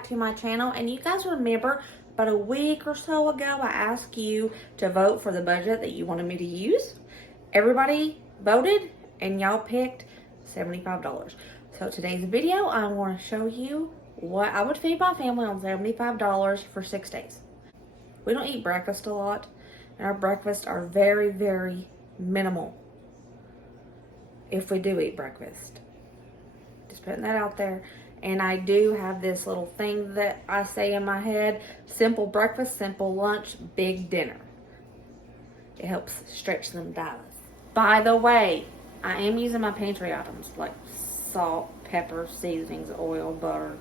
back to my channel. And you guys remember about a week or so ago, I asked you to vote for the budget that you wanted me to use. Everybody voted and y'all picked $75. So today's video, I want to show you what I would feed my family on $75 for 6 days. We don't eat breakfast a lot, and our breakfasts are very, very minimal. If we do eat breakfast. Just putting that out there. And I do have this little thing that I say in my head: simple breakfast, simple lunch, big dinner. It helps stretch them dials. By the way, I am using my pantry items like salt, pepper, seasonings, oil, butter,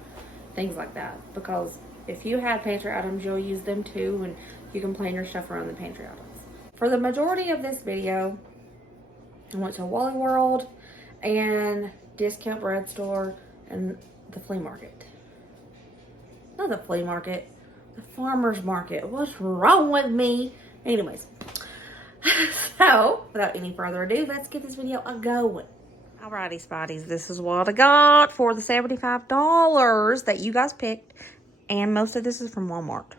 things like that. Because if you have pantry items, you'll use them too, and you can plan your stuff around the pantry items. For the majority of this video, I went to Wally World and Discount Bread Store and the flea market. Not the flea market, the farmer's market. What's wrong with me? Anyways, so without any further ado, let's get this video a-going. Alrighty, Spotties, this is what I got for the $75 that you guys picked. And most of this is from Walmart.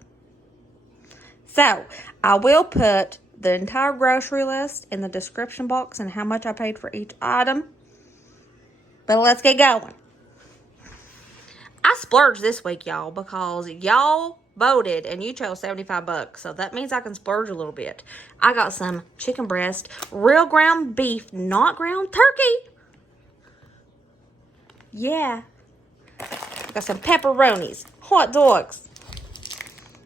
So, I will put the entire grocery list in the description box and how much I paid for each item. But let's get going. I splurged this week, y'all, because y'all voted and you chose $75. So that means I can splurge a little bit. I got some chicken breast, real ground beef, not ground turkey. Yeah. I got some pepperonis, hot dogs,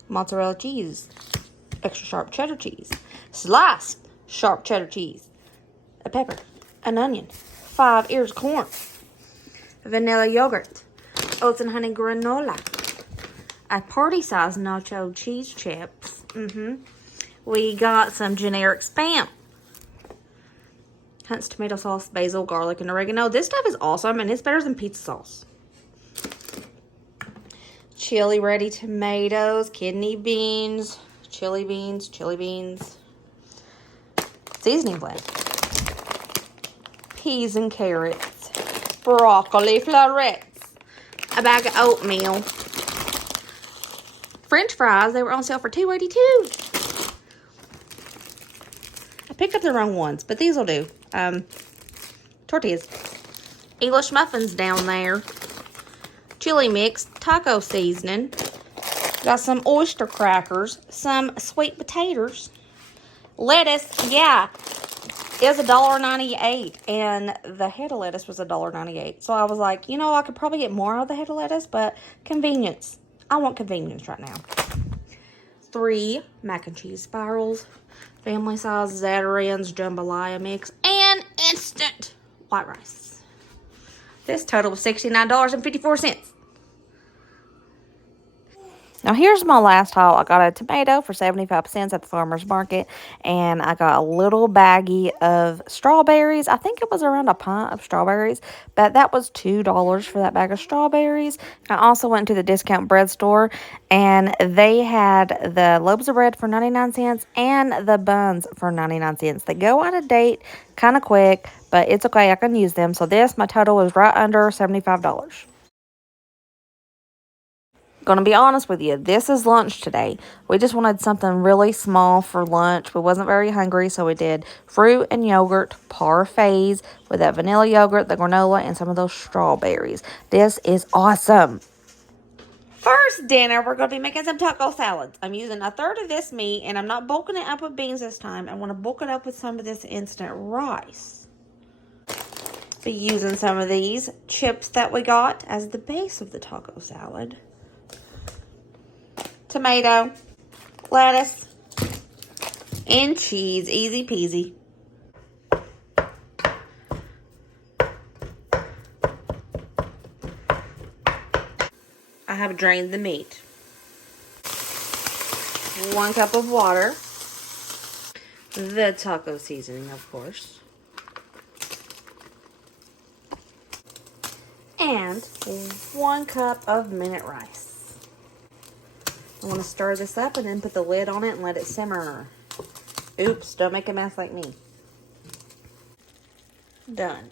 mozzarella cheese, extra sharp cheddar cheese, sliced sharp cheddar cheese, a pepper, an onion, 5 ears of corn, vanilla yogurt, oats and honey granola, a party-sized nacho cheese chips. We got some generic Spam, Hunt's tomato sauce, basil, garlic, and oregano. This stuff is awesome, and it's better than pizza sauce. Chili ready tomatoes, kidney beans, chili beans, seasoning blend, peas and carrots, broccoli florets, a bag of oatmeal, French fries. They were on sale for $2.82. I picked up the wrong ones, but these will do. Tortillas, English muffins down there, chili mix, taco seasoning, got some oyster crackers, some sweet potatoes, lettuce. Yeah, is $1.98, and the head of lettuce was $1.98. So I was like, you know, I could probably get more out of the head of lettuce, but convenience. I want convenience right now. 3 mac and cheese spirals, family size Zatarain's Jambalaya mix, and instant white rice. This total was $69.54. Now, here's my last haul. I got a tomato for 75 cents at the farmer's market, and I got a little baggie of strawberries. I think it was around a pint of strawberries, but that was $2 for that bag of strawberries. I also went to the Discount Bread Store, and they had the loaves of bread for 99 cents and the buns for 99 cents. They go out of date kind of quick, but it's okay. I can use them. So my total was right under $75. Gonna be honest with you, this is lunch today. We just wanted something really small for lunch. We wasn't very hungry, so we did fruit and yogurt parfaits with that vanilla yogurt, the granola, and some of those strawberries. This is awesome. First dinner, we're going to be making some taco salads. I'm using 1/3 of this meat, and I'm not bulking it up with beans this time. I want to bulk it up with some of this instant rice. Be using some of these chips that we got as the base of the taco salad. Tomato, lettuce, and cheese. Easy peasy. I have drained the meat. 1 cup of water. The taco seasoning, of course. And 1 cup of minute rice. I want to stir this up and then put the lid on it and let it simmer. Oops, don't make a mess like me. Done.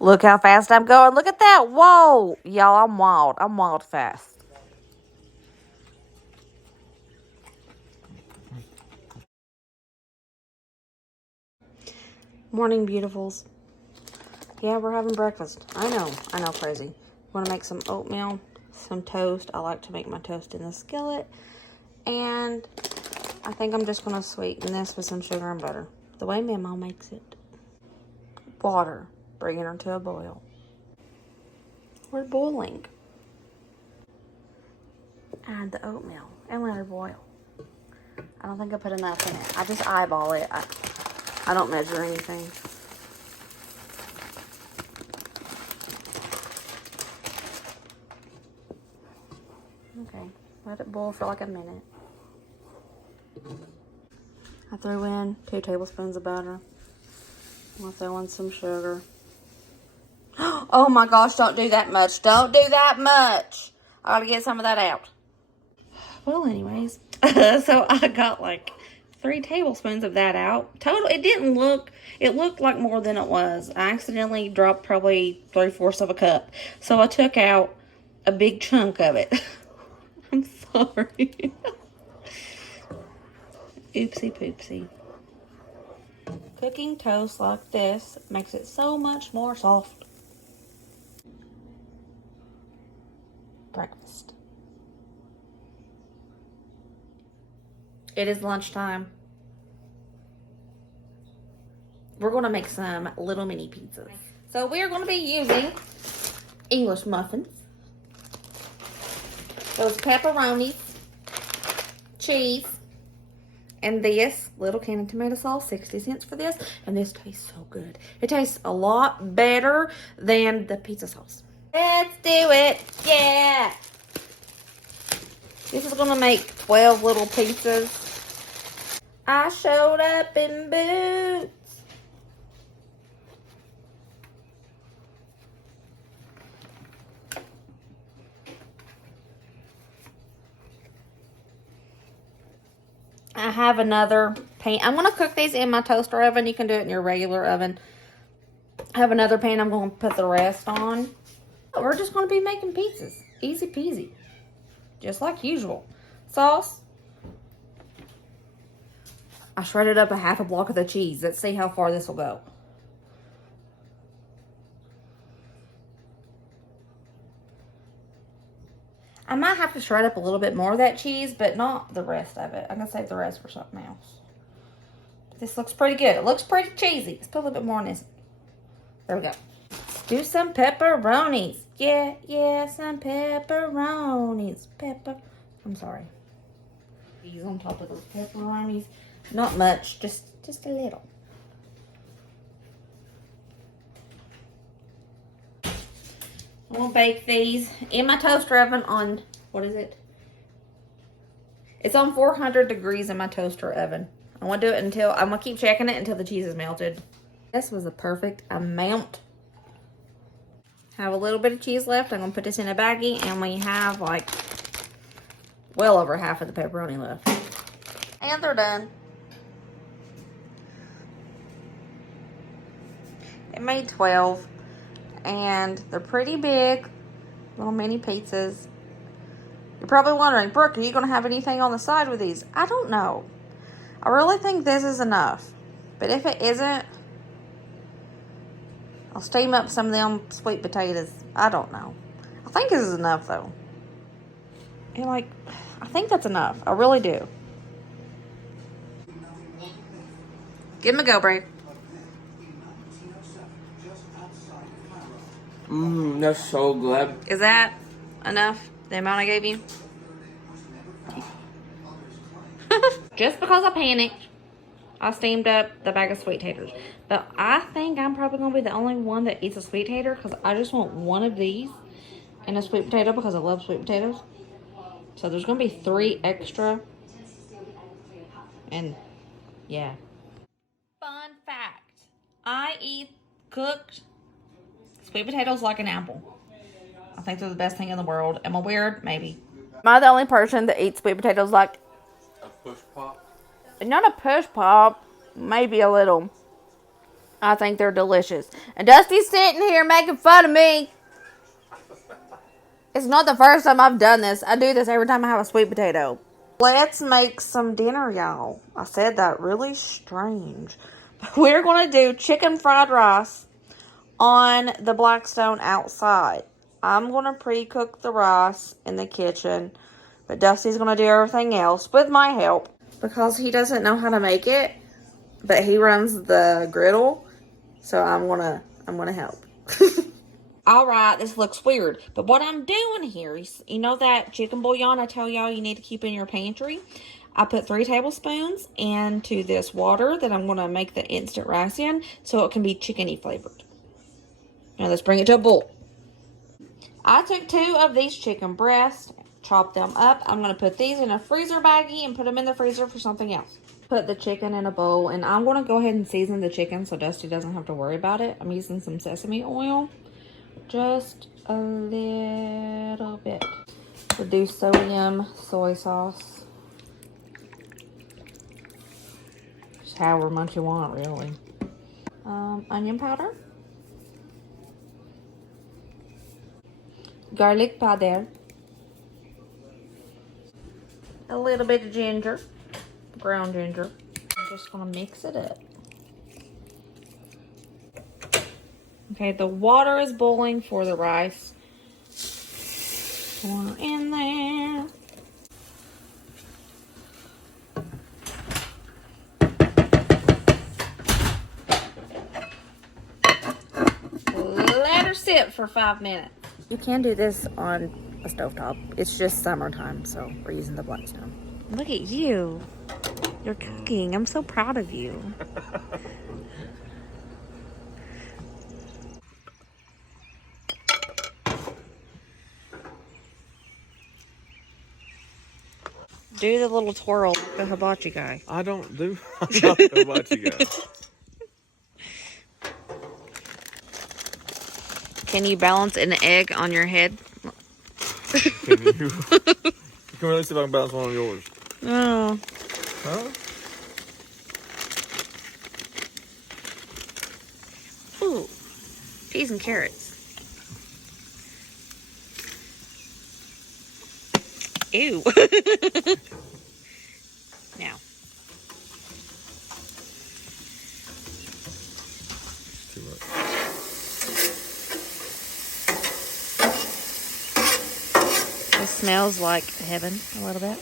Look how fast I'm going. Look at that. Whoa. Y'all, I'm wild. I'm wild fast. Morning, beautifuls. Yeah, we're having breakfast. I know, crazy. Want to make some oatmeal, some toast. I like to make my toast in the skillet. And I think I'm just going to sweeten this with some sugar and butter. The way Mama makes it. Water. Bringing her to a boil. We're boiling. Add the oatmeal and let her boil. I don't think I put enough in it. I just eyeball it. I don't measure anything. Okay, let it boil for like a minute. I threw in 2 tablespoons of butter. I'll throw in some sugar. Oh my gosh, don't do that much. Don't do that much. I gotta get some of that out. Well, anyways, so I got like 3 tablespoons of that out. Total, it looked like more than it was. I accidentally dropped probably 3/4 of a cup. So I took out a big chunk of it. I'm sorry. Oopsie poopsie. Cooking toast like this makes it so much more soft. Breakfast. It is lunchtime. We're going to make some little mini pizzas. So we're going to be using English muffins. Those pepperonis, cheese, and this little can of tomato sauce, 60 cents for this. And this tastes so good. It tastes a lot better than the pizza sauce. Let's do it. Yeah. This is going to make 12 little pizzas. I showed up in boots. I have another pan. I'm going to cook these in my toaster oven. You can do it in your regular oven. I have another pan I'm going to put the rest on. We're just going to be making pizzas. Easy peasy. Just like usual. Sauce. I shredded up a half a block of the cheese. Let's see how far this will go. I might have to shred up a little bit more of that cheese, but not the rest of it. I'm going to save the rest for something else. But this looks pretty good. It looks pretty cheesy. Let's put a little bit more on this. There we go. Let's do some pepperonis. Yeah, some pepperonis. I'm sorry. These on top of those pepperonis. Not much, just a little. I'm gonna bake these in my toaster oven on, what is it? It's on 400 degrees in my toaster oven. I want to do it until, I'm gonna keep checking it until the cheese is melted. This was the perfect amount. Have a little bit of cheese left. I'm gonna put this in a baggie, and we have like well over half of the pepperoni left. And they're done. It made 12, and they're pretty big, little mini pizzas. You're probably wondering, Brooke, are you going to have anything on the side with these? I don't know. I really think this is enough, but if it isn't, I'll steam up some of them sweet potatoes. I don't know. I think this is enough, though. And I think that's enough. I really do. Give him a go, Brave. That's so good. Is that enough? The amount I gave you? Just because I panicked, I steamed up the bag of sweet taters. But I think I'm probably going to be the only one that eats a sweet tater, because I just want one of these and a sweet potato because I love sweet potatoes. So there's going to be 3 extra. And yeah. Fun fact. I eat cooked sweet potatoes like an apple. I think they're the best thing in the world. Am I weird? Maybe. Am I the only person that eats sweet potatoes like a push pop? Not a push pop. Maybe a little. I think they're delicious. And Dusty's sitting here making fun of me. It's not the first time I've done this. I do this every time I have a sweet potato. Let's make some dinner, y'all. I said that really strange. We're going to do chicken fried rice on the Blackstone outside. I'm going to pre-cook the rice in the kitchen, but Dusty's going to do everything else with my help because he doesn't know how to make it, but he runs the griddle, so I'm going to help. All right, this looks weird, but what I'm doing here is, you know that chicken bouillon I tell y'all you need to keep in your pantry? I put 3 tablespoons into this water that I'm going to make the instant rice in so it can be chickeny flavored. Now let's bring it to a boil. I took 2 of these chicken breasts, chopped them up. I'm going to put these in a freezer baggie and put them in the freezer for something else. Put the chicken in a bowl, and I'm going to go ahead and season the chicken so Dusty doesn't have to worry about it. I'm using some sesame oil, just a little bit. Reduced sodium soy sauce. Just however much you want, really. Onion powder. Garlic powder. A little bit of ginger. Ground ginger. I'm just going to mix it up. Okay, the water is boiling for the rice. Pour in there. Let her sit for 5 minutes. You can do this on a stovetop. It's just summertime, so we're using the Blackstone. Look at you. You're cooking. I'm so proud of you. Do the little twirl like the hibachi guy. I'm not the hibachi guy. Can you balance an egg on your head? Can you? You can really see if I can balance one on yours. Oh. Huh? Ooh. Peas and carrots. Ew. Now. Too much. It smells like heaven a little bit.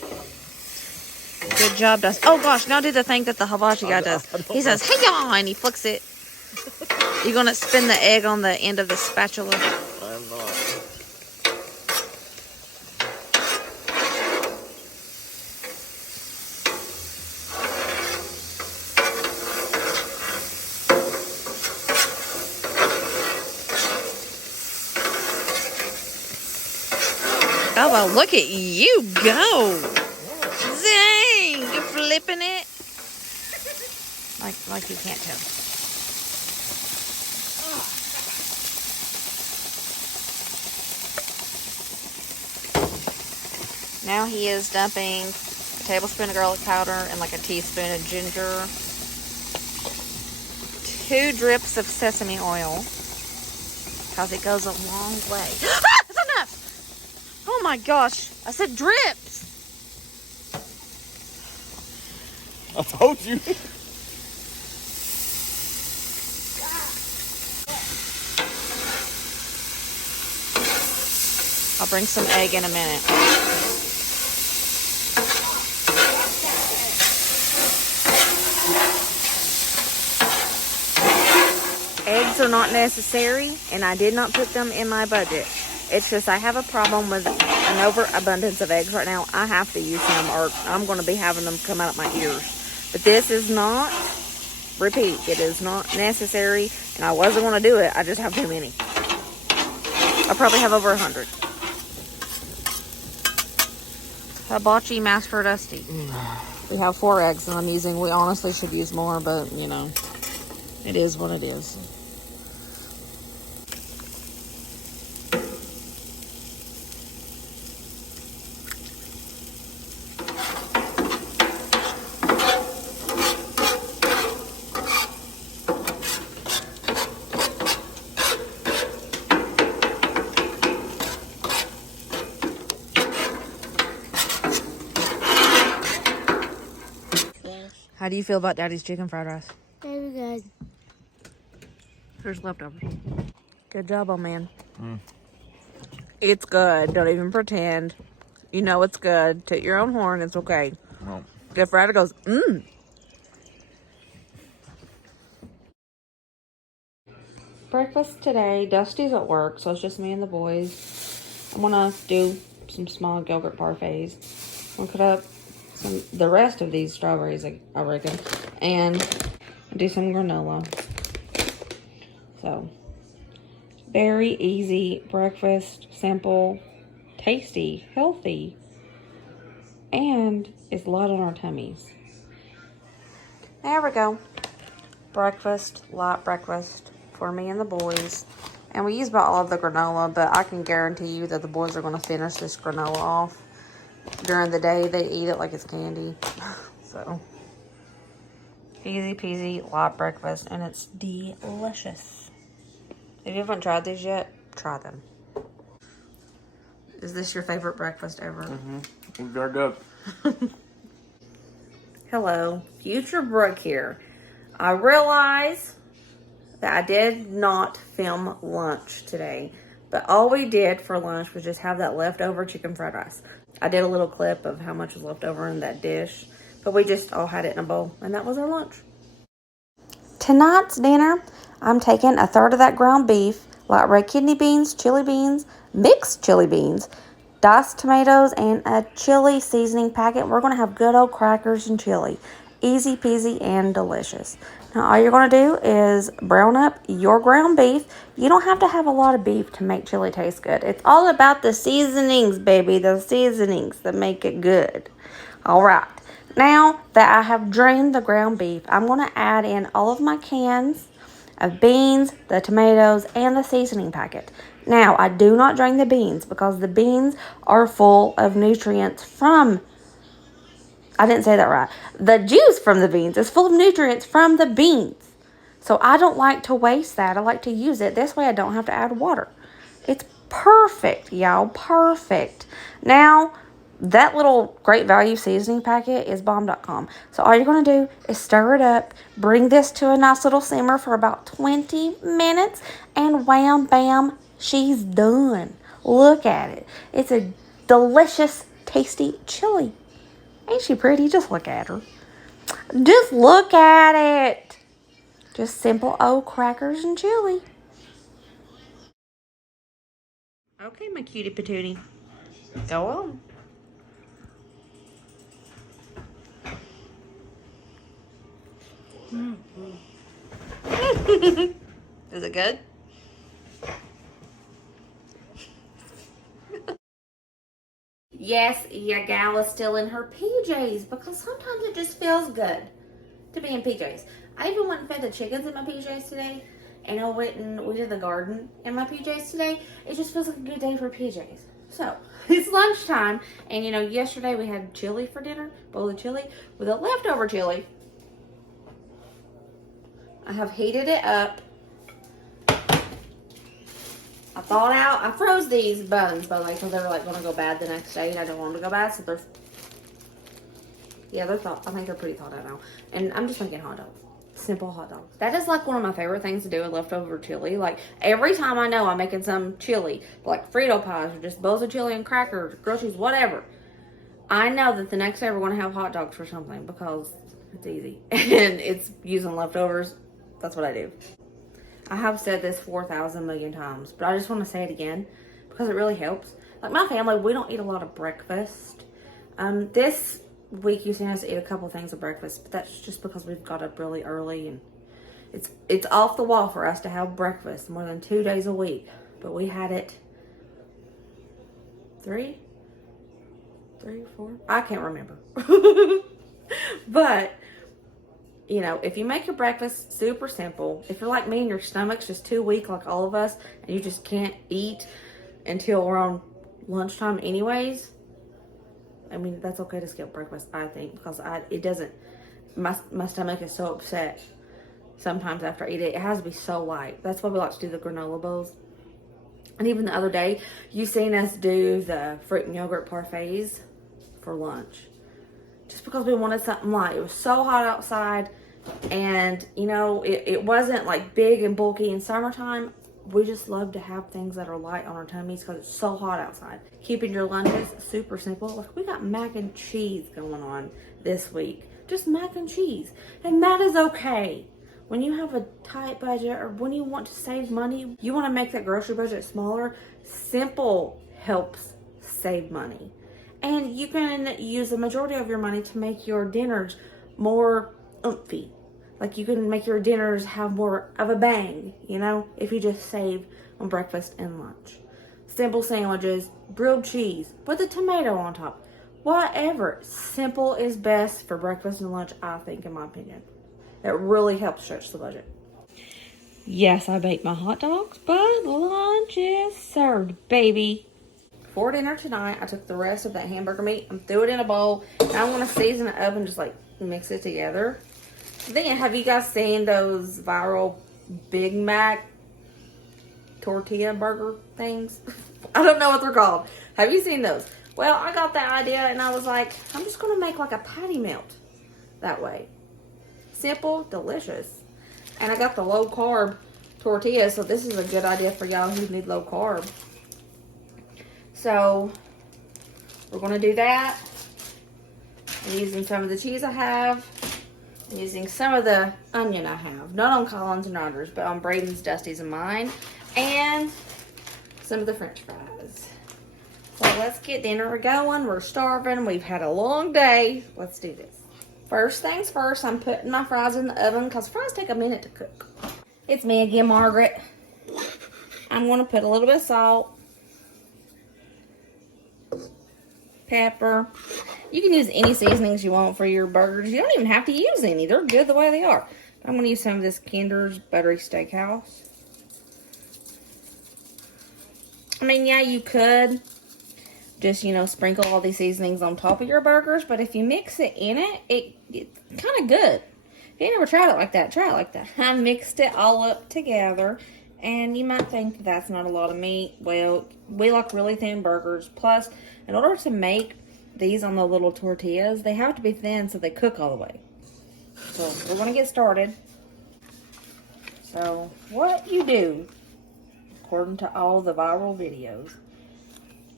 Good job, Dusty. Oh gosh, now do the thing that the hibachi guy does. He says, "Hey y'all," and he flicks it. You're gonna spin the egg on the end of the spatula. I'm not. Oh, well, look at you go. Dang, you're flipping it. Like you can't tell. Now he is dumping a tablespoon of garlic powder and like a teaspoon of ginger. 2 drips of sesame oil. Because it goes a long way. Ah! That's enough! Oh my gosh. I said drips. I told you. I'll bring some egg in a minute. Eggs are not necessary, and I did not put them in my budget. It's just I have a problem with an overabundance of eggs right now. I have to use them, or I'm going to be having them come out of my ears. But this is not, repeat, it is not necessary, and I wasn't going to do it. I just have too many. I probably have over 100. Hibachi Master Dusty. We have 4 eggs, and we honestly should use more, but, you know, it is what it is. How do you feel about Daddy's chicken fried rice? Very good. Here's leftovers. Good job, old man. It's good. Don't even pretend. You know it's good. Toot your own horn. It's okay. No. Jeff Ryder goes, mmm. Breakfast today. Dusty's at work, so it's just me and the boys. I'm gonna do some small yogurt parfaits. I'm gonna cut up the rest of these strawberries, I reckon, and do some granola. So, very easy breakfast, simple, tasty, healthy, and it's light on our tummies. There we go. Breakfast, light breakfast for me and the boys. And we use about all of the granola, but I can guarantee you that the boys are going to finish this granola off. During the day, they eat it like it's candy. So, easy peasy, light breakfast, and it's delicious. If you haven't tried these yet, try them. Is this your favorite breakfast ever? Mm-hmm. Dark up. Hello, future Brooke here. I realize that I did not film lunch today, but all we did for lunch was just have that leftover chicken fried rice. I did a little clip of how much was left over in that dish, but we just all had it in a bowl, and that was our lunch. Tonight's dinner, I'm taking a third of that ground beef, light red kidney beans, chili beans, mixed chili beans, diced tomatoes, and a chili seasoning packet. We're going to have good old crackers and chili. Easy peasy and delicious. Now, all you're going to do is brown up your ground beef. You don't have to have a lot of beef to make chili taste good. It's all about the seasonings, baby. The seasonings that make it good. All right. Now that I have drained the ground beef, I'm going to add in all of my cans of beans, the tomatoes, and the seasoning packet. Now, I do not drain the beans because the beans are full of nutrients from... I didn't say that right. The juice from the beans is full of nutrients from the beans. So I don't like to waste that. I like to use it. This way I don't have to add water. It's perfect, y'all. Perfect. Now, that little Great Value seasoning packet is bomb.com. So all you're going to do is stir it up. Bring this to a nice little simmer for about 20 minutes. And wham, bam, she's done. Look at it. It's a delicious, tasty chili. Ain't she pretty? Just look at her. Just look at it. Just simple old crackers and chili. Okay, my cutie patootie. Go on. Is it good? Yes, your gal is still in her PJs because sometimes it just feels good to be in PJs. I even went and fed the chickens in my PJs today, and I went and we did the garden in my PJs today. It just feels like a good day for PJs. So, it's lunchtime, and you know, yesterday we had chili for dinner, bowl of chili, with a leftover chili. I have heated it up. I froze these buns, by the way, because they were like going to go bad the next day, and I don't want them to go bad, so they're I think they're pretty thawed out now. And I'm just making hot dogs. Simple hot dogs. That is like one of my favorite things to do with leftover chili. Like, every time I know I'm making some chili, like Frito pies, or just bowls of chili and crackers, grilled cheese, whatever, I know that the next day we're going to have hot dogs for something because it's easy. And it's using leftovers. That's what I do. I have said this 4,000 million times, but I just want to say it again because it really helps. Like, my family, we don't eat a lot of breakfast. This week you seen us eat a couple things of breakfast, but that's just because we've got up really early, and it's off the wall for us to have breakfast more than 2 days a week. But we had it 3 or 4. I can't remember. But you know, if you make your breakfast super simple, if you're like me and your stomach's just too weak like all of us, and you just can't eat until around lunchtime anyways, I mean, that's okay to skip breakfast, I think, because my stomach is so upset sometimes after I eat it. It has to be so light. That's why we like to do the granola bowls. And even the other day, you seen us do the fruit and yogurt parfaits for lunch. just because we wanted something light. It was so hot outside, and you know, it wasn't like big and bulky in summertime. We just love to have things that are light on our tummies because it's so hot outside. Keeping your lunches super simple. Like, we got mac and cheese going on this week. Just mac and cheese. And that is okay. When you have a tight budget or when you want to save money, you want to make that grocery budget smaller, simple helps save money. And you can use the majority of your money to make your dinners more oomphy. Like, you can make your dinners have more of a bang, you know, if you just save on breakfast and lunch. Simple sandwiches, grilled cheese with a tomato on top. Whatever. Simple is best for breakfast and lunch, I think, in my opinion. It really helps stretch the budget. Yes, I baked my hot dogs, but lunch is served, baby. For dinner tonight, I took the rest of that hamburger meat and threw it in a bowl. Now I want to season it up and just like mix it together. Then, have you guys seen those viral Big Mac tortilla burger things? I don't know what they're called. Have you seen those? Well, I got that idea and I was like, I'm just going to make like a patty melt that way. Simple, delicious. And I got the low carb tortilla, so this is a good idea for y'all who need low carb. So, we're going to do that. I'm using some of the cheese I have. I'm using some of the onion I have. Not on Colin's and Rogers, but on Braden's, Dusty's, and mine. And some of the french fries. So let's get dinner going. We're starving. We've had a long day. Let's do this. First things first, I'm putting my fries in the oven because fries take a minute to cook. It's me again, Margaret. I'm going to put a little bit of salt. Pepper. You can use any seasonings you want for your burgers. You don't even have to use any. They're good the way they are. I'm going to use some of this Kinder's Buttery Steakhouse. I mean, yeah, you could just, you know, sprinkle all these seasonings on top of your burgers. But if you mix it in it, it's kind of good. If you never tried it like that, try it like that. I mixed it all up together. And you might think that's not a lot of meat. Well, we like really thin burgers. Plus, in order to make these on the little tortillas, they have to be thin so they cook all the way. So, we're going to get started. So, what you do, according to all the viral videos,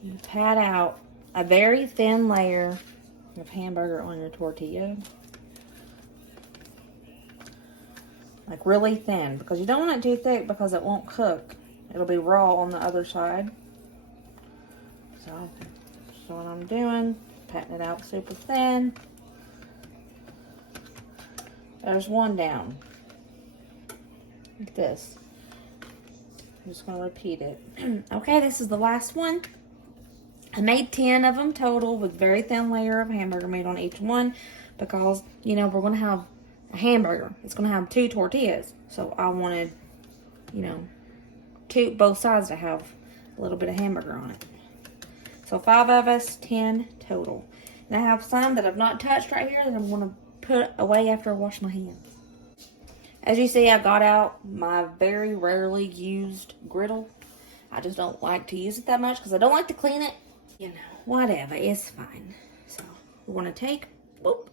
you pat out a very thin layer of hamburger on your tortilla. Like really thin, because you don't want it too thick because it won't cook. It'll be raw on the other side. So what I'm doing, patting it out super thin. There's one down. Like this. I'm just going to repeat it. Okay, this is the last one. I made 10 of them total with very thin layer of hamburger meat on each one because, you know, we're going to have a hamburger. It's going to have 2 tortillas. So I wanted, you know, both sides to have a little bit of hamburger on it. So 5 of us, 10 total. And I have some that I've not touched right here that I'm going to put away after I wash my hands. As you see, I got out my very rarely used griddle. I just don't like to use it that much because I don't like to clean it. You know, whatever, it's fine. So we're going to take, whoop.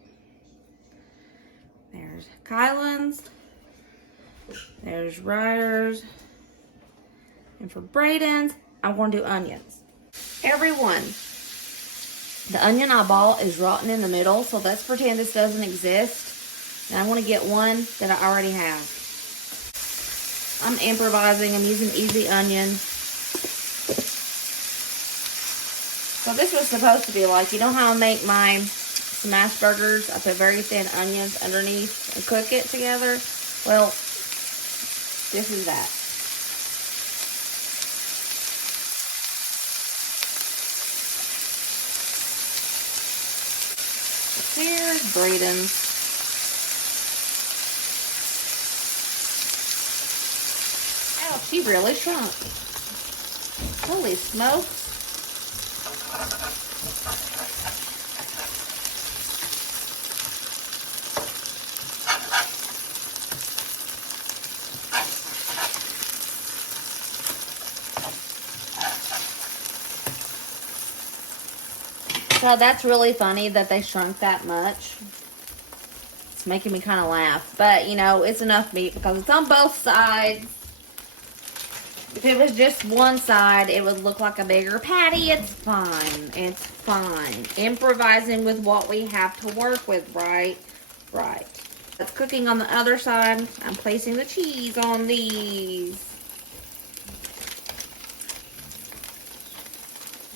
There's Kylan's. There's Ryder's. And for Braden's, I'm going to do onions. Everyone. The onion I bought is rotten in the middle, so let's pretend this doesn't exist. And I want to get one that I already have. I'm improvising. I'm using easy onion. So this was supposed to be like, you know how I make my smash burgers? I put very thin onions underneath and cook it together. Well, this is that. Here's Braden's. Oh, she really shrunk. Holy smokes. So that's really funny that they shrunk that much. It's making me kind of laugh. But, you know, it's enough meat because it's on both sides. If it was just one side, it would look like a bigger patty. It's fine. It's fine. Improvising with what we have to work with, right? Right. It's cooking on the other side. I'm placing the cheese on these.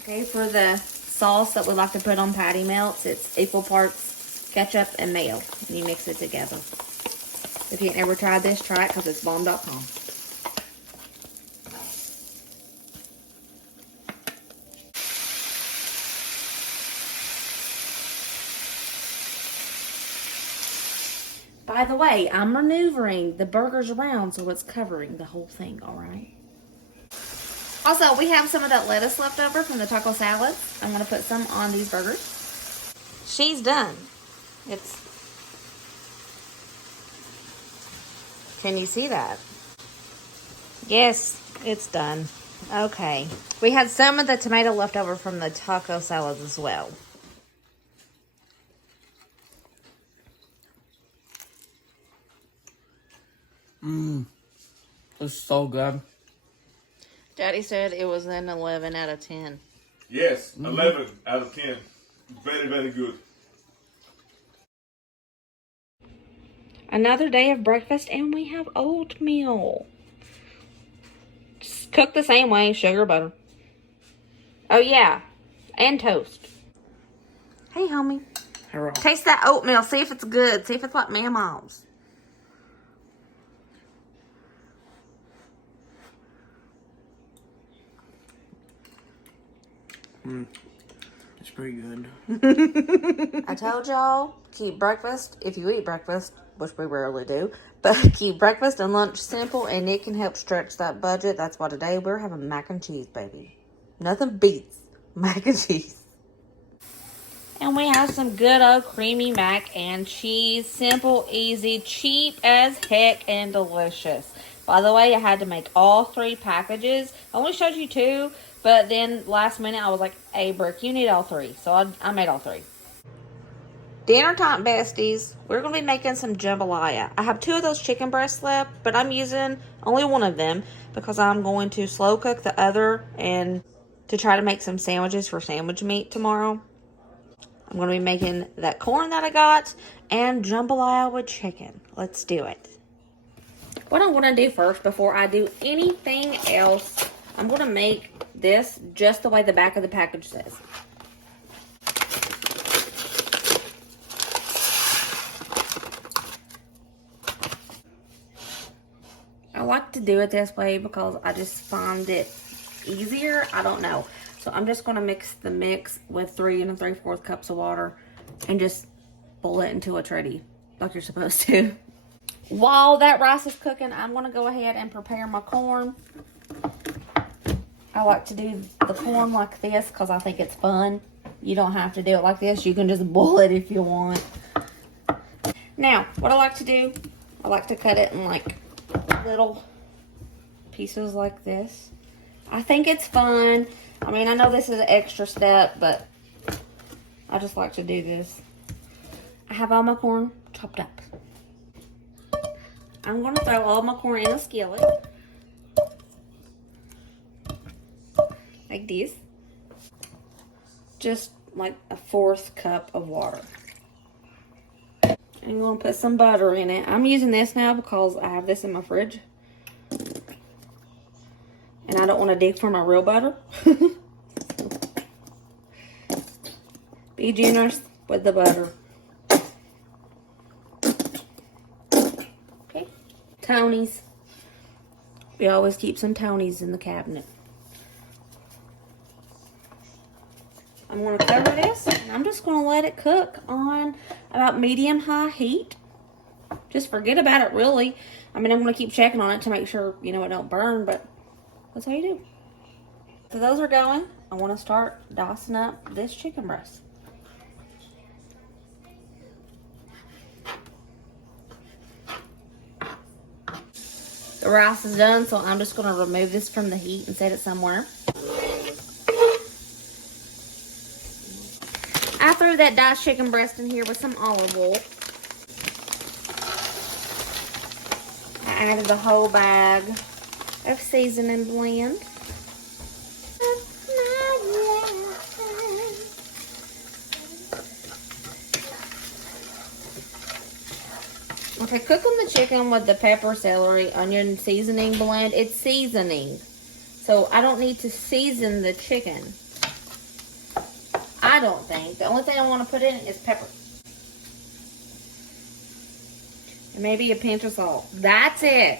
Okay, for the sauce that we like to put on patty melts, it's equal parts ketchup and mayo. And you mix it together. If you've never tried this, try it because it's bomb.com. By the way, I'm maneuvering the burgers around so it's covering the whole thing, alright? Also, we have some of that lettuce left over from the taco salad. I'm going to put some on these burgers. She's done. Can you see that? Yes, it's done. Okay. We had some of the tomato left over from the taco salad as well. Mmm. It's so good. Daddy said it was an 11 out of 10. Yes, 11 out of 10. Very, very good. Another day of breakfast, and we have oatmeal. Just cook the same way, sugar, butter. Oh, yeah. And toast. Hey, homie. Hello. Taste that oatmeal. See if it's good. See if it's like Mama's. It's pretty good. I told y'all, keep breakfast, if you eat breakfast, which we rarely do, but keep breakfast and lunch simple, and it can help stretch that budget. That's why today we're having mac and cheese, baby. Nothing beats mac and cheese. And we have some good old creamy mac and cheese. Simple, easy, cheap as heck, and delicious. By the way, I had to make all 3 packages. I only showed you 2, but then last minute I was like, hey, Brooke, you need all 3. So I made all 3. Dinner time, besties. We're going to be making some jambalaya. I have 2 of those chicken breasts left, but I'm using only one of them because I'm going to slow cook the other and to try to make some sandwiches for sandwich meat tomorrow. I'm going to be making that corn that I got and jambalaya with chicken. Let's do it. What I'm going to do first before I do anything else, I'm going to make this just the way the back of the package says. I like to do it this way because I just find it easier. I don't know. So I'm just going to mix the mix with 3 3/4 cups of water and just boil it into a tritty like you're supposed to. While that rice is cooking, I'm going to go ahead and prepare my corn. I like to do the corn like this because I think it's fun. You don't have to do it like this. You can just boil it if you want. Now, what I like to do, I like to cut it in like little pieces like this. I think it's fun. I mean, I know this is an extra step, but I just like to do this. I have all my corn chopped up. I'm going to throw all my corn in a skillet. Like this. Just like a 1/4 cup of water. I'm going to put some butter in it. I'm using this now because I have this in my fridge. And I don't want to dig for my real butter. Be generous with the butter. Okay. Tony's. We always keep some Tony's in the cabinet. I'm going to cover this, and I'm just going to let it cook on about medium-high heat. Just forget about it, really. I mean, I'm going to keep checking on it to make sure, you know, it don't burn, but that's how you do. So those are going. I want to start dicing up this chicken breast. The rice is done, so I'm just going to remove this from the heat and set it somewhere. threw that diced chicken breast in here with some olive oil. I added a whole bag of seasoning blend. Okay, cooking the chicken with the pepper, celery, onion, seasoning blend, it's seasoning. So I don't need to season the chicken. I don't think. The only thing I want to put in is pepper. And maybe a pinch of salt. That's it.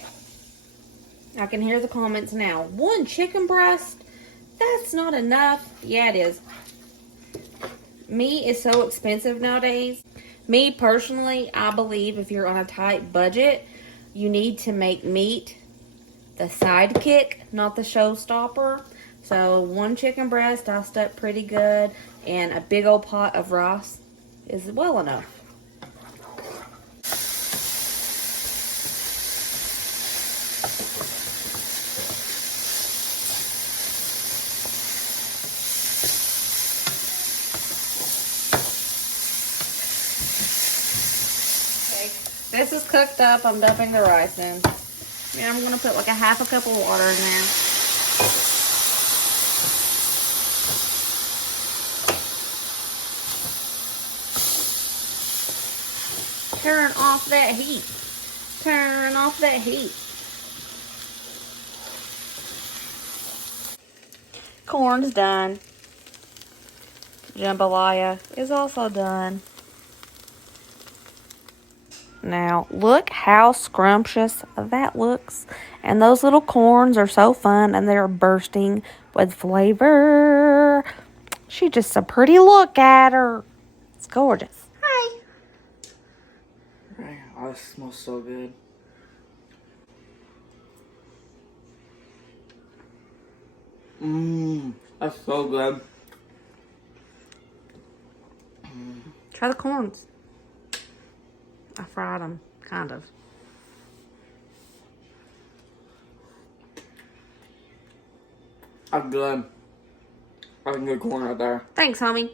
I can hear the comments now. 1 chicken breast? That's not enough. Yeah, it is. Meat is so expensive nowadays. Me, personally, I believe if you're on a tight budget, you need to make meat the sidekick, not the showstopper. So 1 chicken breast diced up pretty good, and a big old pot of rice is well enough. This is cooked up. I'm dumping the rice in. And I'm going to put like a half a cup of water in there. Turn off that heat. Turn off that heat. Corn's done. Jambalaya is also done. Now, look how scrumptious that looks. And those little corns are so fun, and they're bursting with flavor. She's just a pretty look at her. It's gorgeous. Hi. Oh, this smells so good. Mmm, that's so good. Try the corns. I fried them, kind of. That's good. That's good corn right there. Thanks, homie.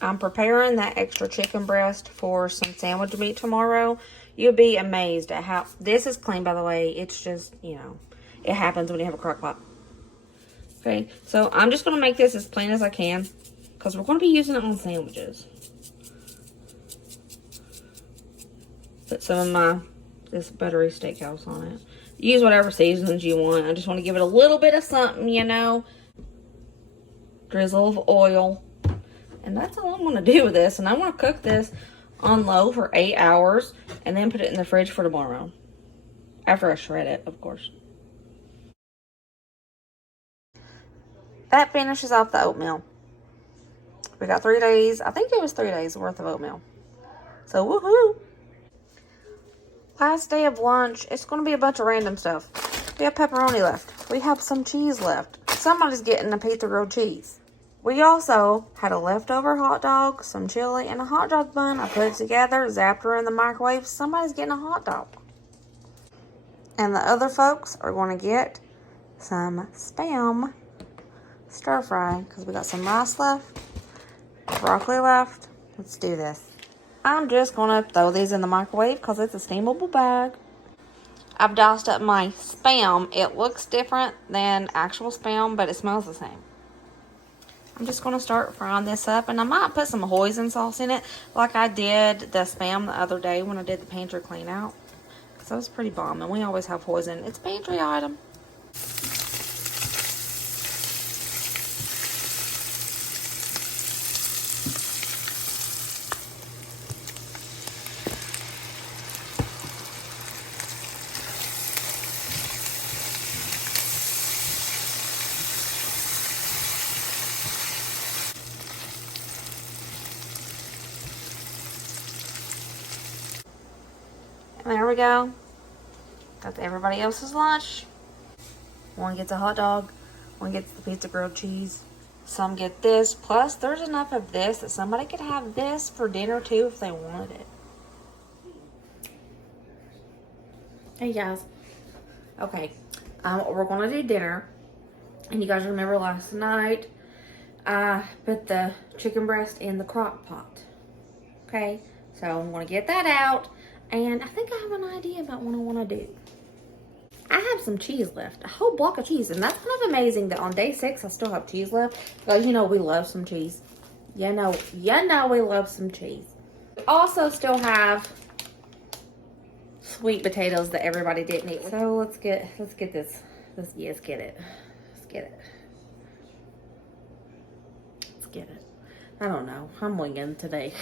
I'm preparing that extra chicken breast for some sandwich meat tomorrow. You'll be amazed at how... This is clean, by the way. It's just, you know, it happens when you have a crock pot. Okay, so I'm just going to make this as plain as I can, because we're going to be using it on sandwiches. Put some of this buttery steakhouse on it. Use whatever seasonings you want. I just want to give it a little bit of something, you know. Drizzle of oil. And that's all I'm going to do with this. And I want to cook this on low for 8 hours. And then put it in the fridge for tomorrow. After I shred it, of course. That finishes off the oatmeal. We got 3 days. I think it was 3 days worth of oatmeal. So, woohoo! Last day of lunch, it's going to be a bunch of random stuff. We have pepperoni left. We have some cheese left. Somebody's getting a pizza grilled cheese. We also had a leftover hot dog, some chili, and a hot dog bun. I put it together, zapped her in the microwave. Somebody's getting a hot dog. And the other folks are going to get some Spam stir fry because we got some rice left, broccoli left. Let's do this. I'm just going to throw these in the microwave because it's a steamable bag. I've diced up my Spam. It looks different than actual Spam, but it smells the same. I'm just going to start frying this up, and I might put some hoisin sauce in it like I did the Spam the other day when I did the pantry clean out. Because that was pretty bomb, and we always have hoisin. It's a pantry item. There we go. That's everybody else's lunch. One gets a hot dog. One gets the pizza grilled cheese. Some get this. Plus, there's enough of this that somebody could have this for dinner too if they wanted it. Hey guys. Okay. We're going to do dinner. And you guys remember last night, I put the chicken breast in the crock pot. Okay, so I'm gonna get that out, and I think I have an idea about what I wanna do. I have some cheese left, a whole block of cheese, and that's kind of amazing that on day 6 I still have cheese left, because you know we love some cheese. You know we love some cheese. We also still have sweet potatoes that everybody didn't eat. So let's get this. Let's get it. I don't know. I'm winging today.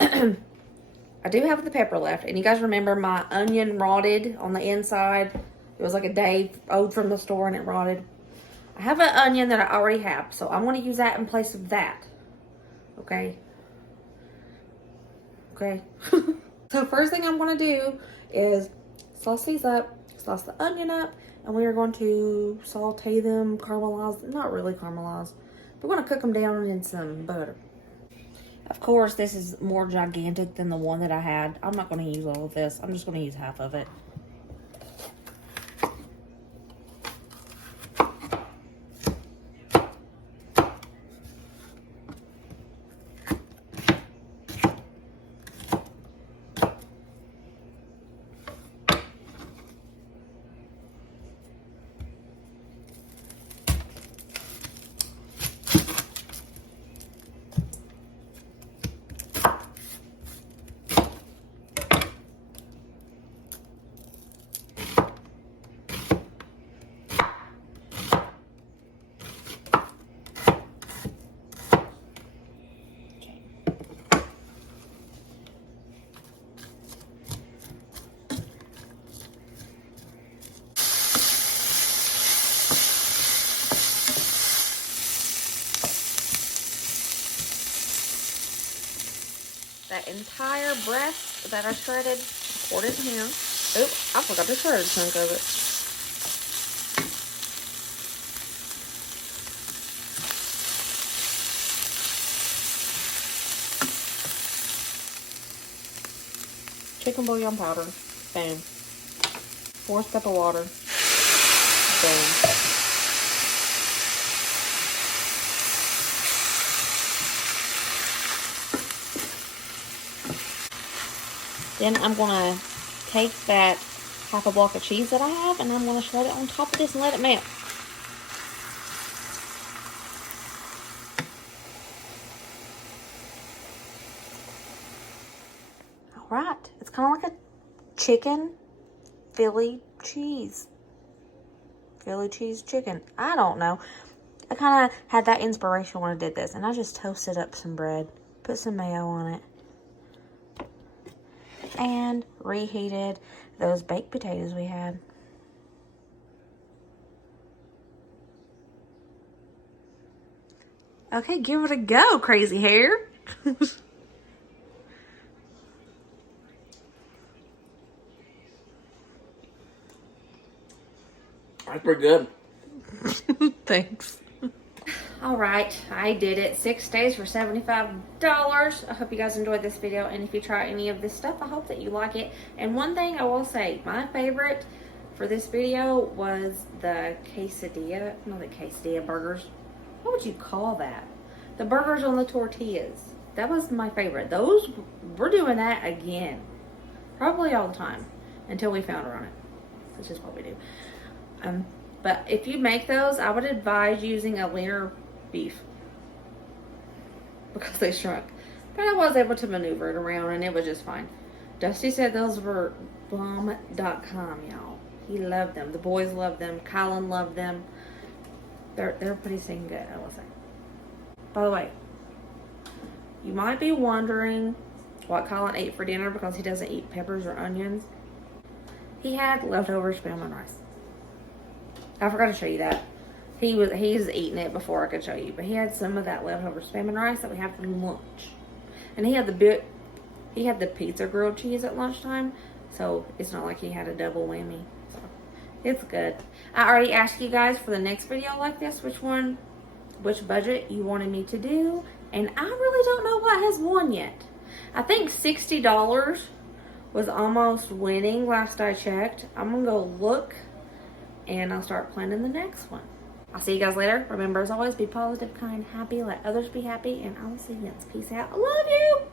I do have the pepper left, and you guys remember my onion rotted on the inside. It was like a day old from the store and it rotted. I have an onion that I already have, so I'm going to use that in place of that. Okay. So first thing I'm going to do is sauce these up, sauce the onion up, and we are going to saute them, caramelize, not really caramelize. We're going to cook them down in some butter. Of course, this is more gigantic than the one that I had. I'm not going to use all of this. I'm just going to use half of it. That entire breast that I shredded, poured it in here. Oop, I forgot to shred a chunk of it. Chicken bouillon powder. Boom. 4 cups of water. Boom. Then I'm going to take that half a block of cheese that I have, and I'm going to shred it on top of this and let it melt. Alright, it's kind of like a chicken Philly cheese. Philly cheese chicken. I don't know. I kind of had that inspiration when I did this, and I just toasted up some bread, put some mayo on it, and reheated those baked potatoes we had. Okay, give it a go, crazy hair. That's pretty good. Thanks. All right, I did it. 6 days for $75. I hope you guys enjoyed this video, and if you try any of this stuff, I hope that you like it. And one thing I will say, my favorite for this video was the quesadilla, not the quesadilla burgers. What would you call that? The burgers on the tortillas. That was my favorite. Those, we're doing that again. Probably all the time until we found on it. That's just what we do. But if you make those, I would advise using a leaner beef because they shrunk. But I was able to maneuver it around and it was just fine. Dusty said those were bomb.com, y'all. He loved them. The boys loved them. Colin loved them. They're pretty stinking good, I will say. By the way, you might be wondering what Colin ate for dinner because he doesn't eat peppers or onions. He had leftover spam and rice. I forgot to show you that. He was eating it before I could show you, but he had some of that leftover spam and rice that we had for lunch. And he had the pizza grilled cheese at lunchtime, so it's not like he had a double whammy. So it's good. I already asked you guys for the next video like this which budget you wanted me to do, and I really don't know what has won yet. I think $60 was almost winning last I checked. I'm gonna go look and I'll start planning the next one. I'll see you guys later. Remember, as always, be positive, kind, happy, let others be happy, and I will see you next. Peace out. I love you.